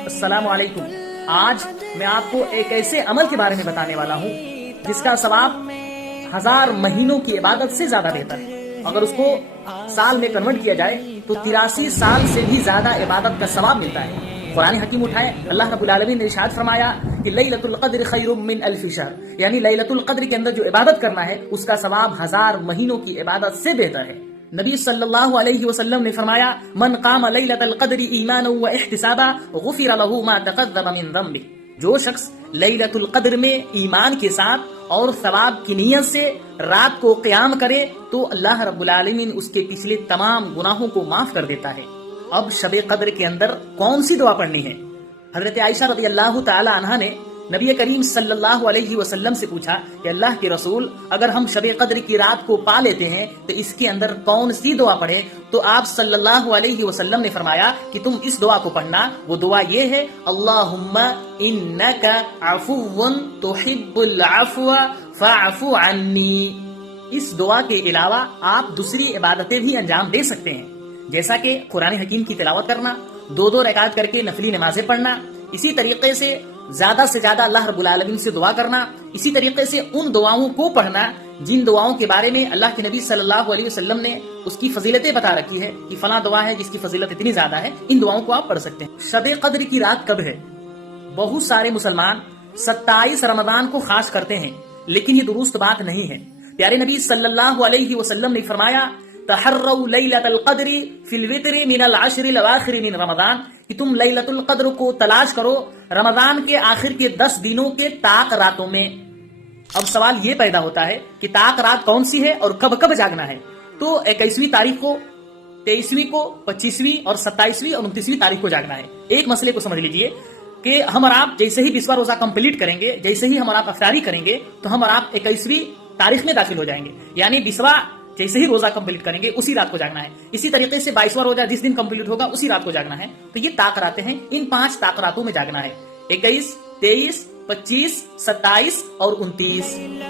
السلام علیکم۔ آج میں آپ کو ایک ایسے عمل کے بارے میں بتانے والا ہوں جس کا ثواب 1000 مہینوں کی عبادت سے زیادہ بہتر ہے۔ اگر اس کو سال میں کنورٹ کیا جائے تو 83 سال سے بھی زیادہ عبادت کا ثواب ملتا ہے۔ قرآن حکیم اٹھائے، اللہ رب العالمین نے ارشاد فرمایا کہ لیلۃ القدر خیر من الف شہر، یعنی لیلۃ القدر کے اندر جو عبادت کرنا ہے اس کا ثواب 1000 مہینوں کی عبادت سے بہتر ہے۔ نبی صلی اللہ علیہ وسلم نے فرمایا من قام لیلۃ القدر ایمانا واحتسابا غفر له ما تقدم من ذنبه، جو شخص لیلۃ القدر میں ایمان کے ساتھ اور ثواب کی نیت سے رات کو قیام کرے تو اللہ رب العالمین اس کے پچھلے تمام گناہوں کو معاف کر دیتا ہے۔ اب شب قدر کے اندر کون سی دعا پڑھنی ہے؟ حضرت عائشہ رضی اللہ تعالی عنہا نے نبی کریم صلی اللہ علیہ وسلم سے پوچھا کہ اللہ کے رسول، اگر ہم شب قدر کی رات کو پا لیتے ہیں تو اس کے اندر کون سی دعا پڑھیں؟ تو آپ صلی اللہ علیہ وسلم نے فرمایا کہ تم اس دعا کو پڑھنا۔ وہ دعا یہ ہے، اللہم انک عفو تحب العفو فاعف عنی۔ اس دعا کے علاوہ آپ دوسری عبادتیں بھی انجام دے سکتے ہیں، جیسا کہ قرآن حکیم کی تلاوت کرنا، 2 رکعت کر کے نفلی نمازیں پڑھنا، اسی طریقے سے زیادہ اللہ رب العالمین سے دعا کرنا، اسی طریقے سے ان دعاؤں کو پڑھنا جن دعاؤں کے بارے میں اللہ کے نبی صلی اللہ علیہ وسلم نے اس کی فضیلتیں بتا رکھی ہے کہ فلاں دعا ہے جس کی فضیلت اتنی زیادہ ہے، ان دعاؤں کو آپ پڑھ سکتے ہیں۔ شب قدر کی رات کب ہے؟ بہت سارے مسلمان 27 رمضان کو خاص کرتے ہیں، لیکن یہ درست بات نہیں ہے۔ پیارے نبی صلی اللہ علیہ وسلم نے فرمایا تحروا لیلۃ القدر فی الوتر من العشر الاواخر من رمضان، کہ تم لیلۃ القدر کو تلاش کرو رمضان کے آخر کے 10 دنوں کے طاق راتوں میں۔ اب سوال یہ پیدا ہوتا ہے کہ طاق رات کون سی ہے اور کب کب جاگنا ہے؟ تو 21ویں تاریخ کو، 23ویں کو، 25ویں اور 27ویں اور 29ویں تاریخ کو جاگنا ہے۔ ایک مسئلے کو سمجھ لیجئے کہ ہم اور آپ جیسے ہی 20واں روزہ کمپلیٹ کریں گے، جیسے ہی ہم اور آپ افطاری کریں گے تو ہم اور آپ 21ویں تاریخ میں داخل ہو جائیں گے، یعنی 20واں جیسے ہی روزہ کمپلیٹ کریں گے اسی رات کو جاگنا ہے۔ اسی طریقے سے 22واں روزہ جس دن کمپلیٹ ہوگا اسی رات کو جاگنا ہے۔ تو یہ طاق راتیں ہیں، ان 5 طاق راتوں میں جاگنا ہے، 21، 23، 25، 27 اور 29۔